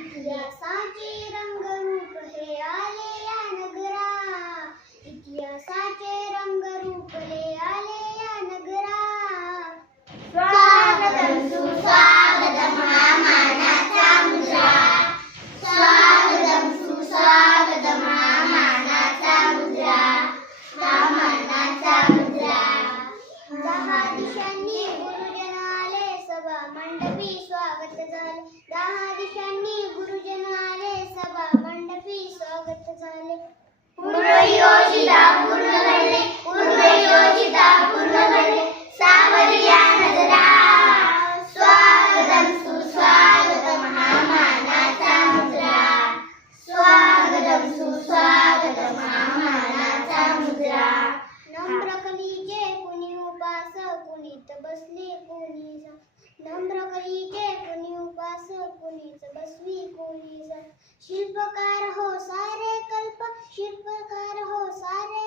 इतिहासाचे रंगरूप हे आले या नगरा, इतिहासाचे रंगरूप हे आले या नगरा. स्वागतम सुस्वागतम हा मानाचा मुजरा, स्वागतम सुस्वागतम हा मानाचा मुजरा, हा मानाचा मुजरा. दहा दिशांनी गुरुजन आले सभा मंडपी स्वागत झाले, दहा दिशांनी गुरुजन आले सभा मंडपी स्वागत झाले. पूर्वयोजिता पूर्ण घडले, पूर्वयोजिता पूर्ण घडले, सावरिया नजरा. स्वागतम सुस्वागतम हा मानाचा मुजरा, स्वागतम सुस्वागतम हा मानाचा मुजरा. नम्र कलीचे कुणी उपास कुणीत बसले कोणी जा, नम्र कलीचे कुणी उपास कुणीच बसवी कोणी जा. शिल्पकार हो सारे कल्प, शिल्पकार हो सारे